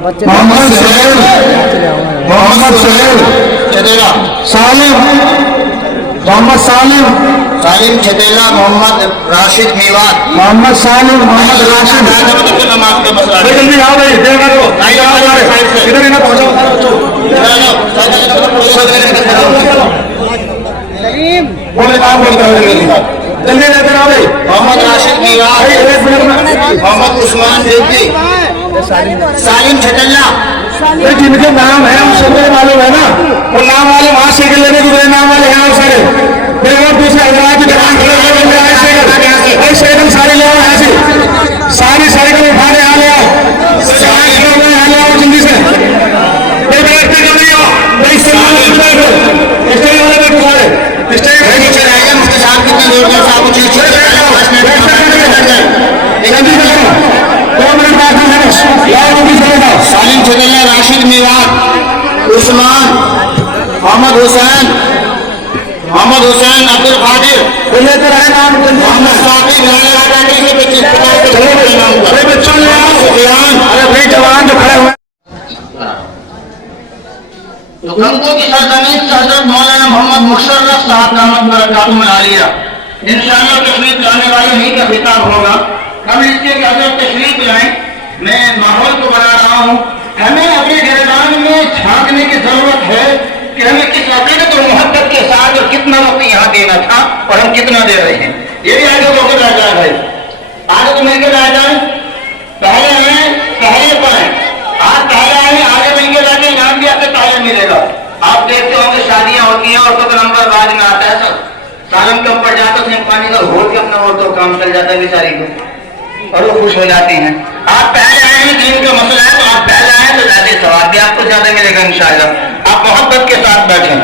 محمد سہیل چھتیلا، سالم محمد سالم چھتیلا، محمد راشد میوات، محمد سالم محمد راشد۔ جلدی آؤ بھائی، دیر نہ کرو، ادھر ہی نہ پہنچاؤ۔ بولے نام بولتا ہے، جلدی ادھر آؤ بھائی۔ محمد راشد میوات، محمد عثمان دیوی، سالم چھتیلا۔ جن کے نام ہے ہم سب کو معلوم ہے نا، وہ نام والے وہاں سے لینے کے نام والے ہیں اور سارے دوسرے حضرات کی دکان سائیکل سارے لے آئے ایسے ساری سائیکل اٹھانے آ لیا جلدی سے سالم چھتیلا، راشد میوات، عثمان، محمد حسین، عبد القادر، محمد ثاقب، گنگو کی سرزمین سے حضرت مولانا محمد مشرف صاحب دامت برکاتہم العالیہ انشاءاللہ تشریف لانے والے ہی کا خطاب ہوگا۔ ہم اس کے حضرت تشریف لائیں، میں ماحول کو بنا رہا ہوں۔ ہمیں اپنے گردان میں جھانکنے کی ضرورت ہے کہ ہمیں کس عقیدت اور محبت کے ساتھ اور کتنا وقت یہاں دینا تھا اور ہم کتنا دے رہے ہیں۔ یہ بھی آگے تو رہ جائے بھائی، آگے تو مل کے رہ جائیں، پہلے آئیں پہلے پڑھیں، آپ پہلے آئیں آگے مل کے رہ جائیں، انعام بھی آپ سے پہلے ملے گا۔ آپ دیکھتے ہوں گے شادیاں ہوتی ہیں اور تو نمبر بعد میں آتا ہے، سب سالم کم پڑ جاتا ہے، پانی کا گھول کے اپنا اور تو کام چل جاتا ہے بیچاری کو اور وہ خوش ہو جاتی ہیں۔ آپ پہلے آئے ہیں، دین کا مسئلہ ہے تو آپ پہلے آئیں تو زیادہ ثواب بھی آپ کو زیادہ ملے گا انشاءاللہ۔ آپ محبت کے ساتھ بیٹھیں۔